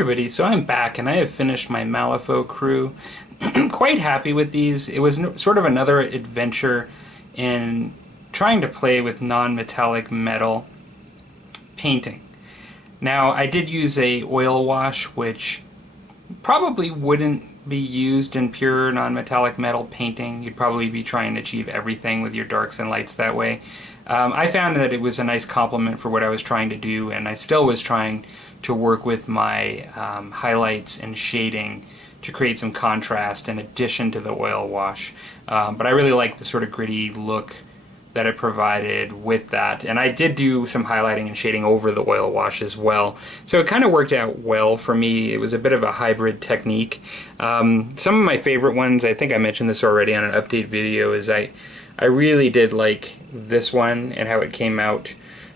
everybody, so I'm back and I have finished my Malifaux crew. Quite happy with these. It was sort of another adventure in trying to play with non-metallic metal painting. Now I did use a oil wash which probably wouldn't be used in pure non-metallic metal painting. You'd probably be trying to achieve everything with your darks and lights that way. I found that it was a nice complement for what I was trying to do, and I still was trying to work with my highlights and shading to create some contrast in addition to the oil wash. But I really like the sort of gritty look that it provided with that. And I did do some highlighting and shading over the oil wash as well. So it kind of worked out well for me. It was a bit of a hybrid technique. Some of my favorite ones, I think I mentioned this already on an update video, is I really did like this one and how it came out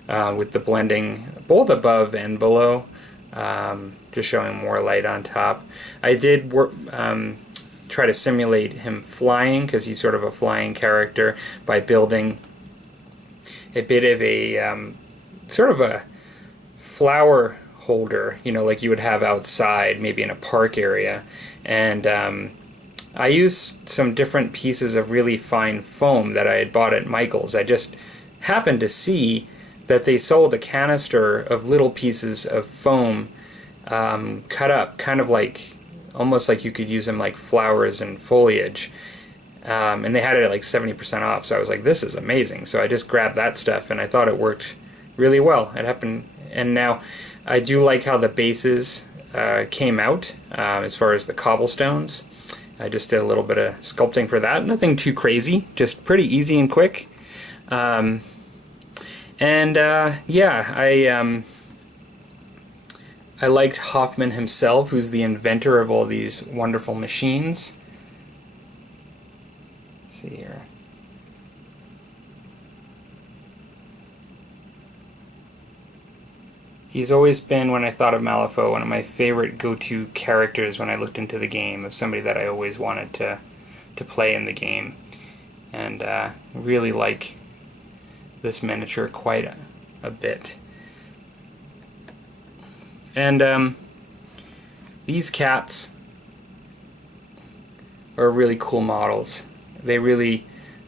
with the blending both above and below, just showing more light on top. I did try to simulate him flying, because he's sort of a flying character, by building a bit of a sort of a flower holder, you know, like you would have outside, maybe in a park area. And I used some different pieces of really fine foam that I had bought at Michael's. I just happened to see that they sold a canister of little pieces of foam cut up, kind of like, almost like you could use them like flowers and foliage. And they had it at like 70% off, so I was like, this is amazing. So I just grabbed that stuff and I thought it worked really well. It happened, and now I do like how the bases came out as far as the cobblestones. I just did a little bit of sculpting for that. Nothing too crazy, just pretty easy and quick. Yeah, I liked Hoffman himself, who's the inventor of all these wonderful machines. Let's see here. He's always been, when I thought of Malifaux, one of my favorite go-to characters when I looked into the game, of somebody that I always wanted to play in the game. And really like this miniature quite a bit. And these cats are really cool models. They really,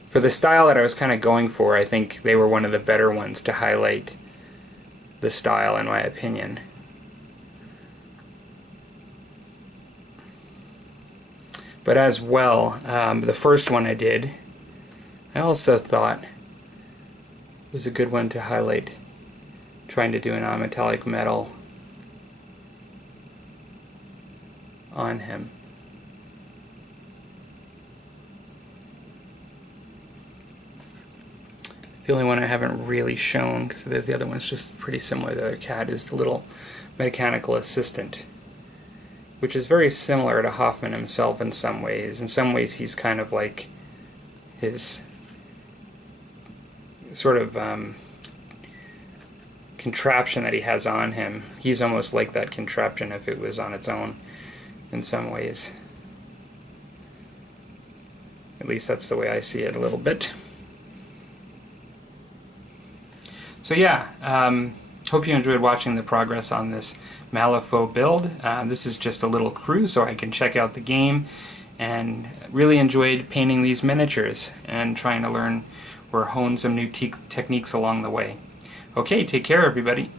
for the style that I was kind of going for, I think they were one of the better ones to highlight the style, in my opinion. But as well, the first one I did, I also thought was a good one to highlight, trying to do a non-metallic metal on him. The only one I haven't really shown, because the other one's just pretty similar, the other cat, is the little mechanical assistant, which is very similar to Hoffman himself in some ways. In some ways he's kind of like his sort of contraption that he has on him. He's almost like that contraption if it was on its own in some ways. At least that's the way I see it a little bit. So yeah, hope you enjoyed watching the progress on this Malifaux build. This is just a little crew so I can check out the game, and really enjoyed painting these miniatures and trying to learn or hone some new techniques along the way. Okay, take care everybody.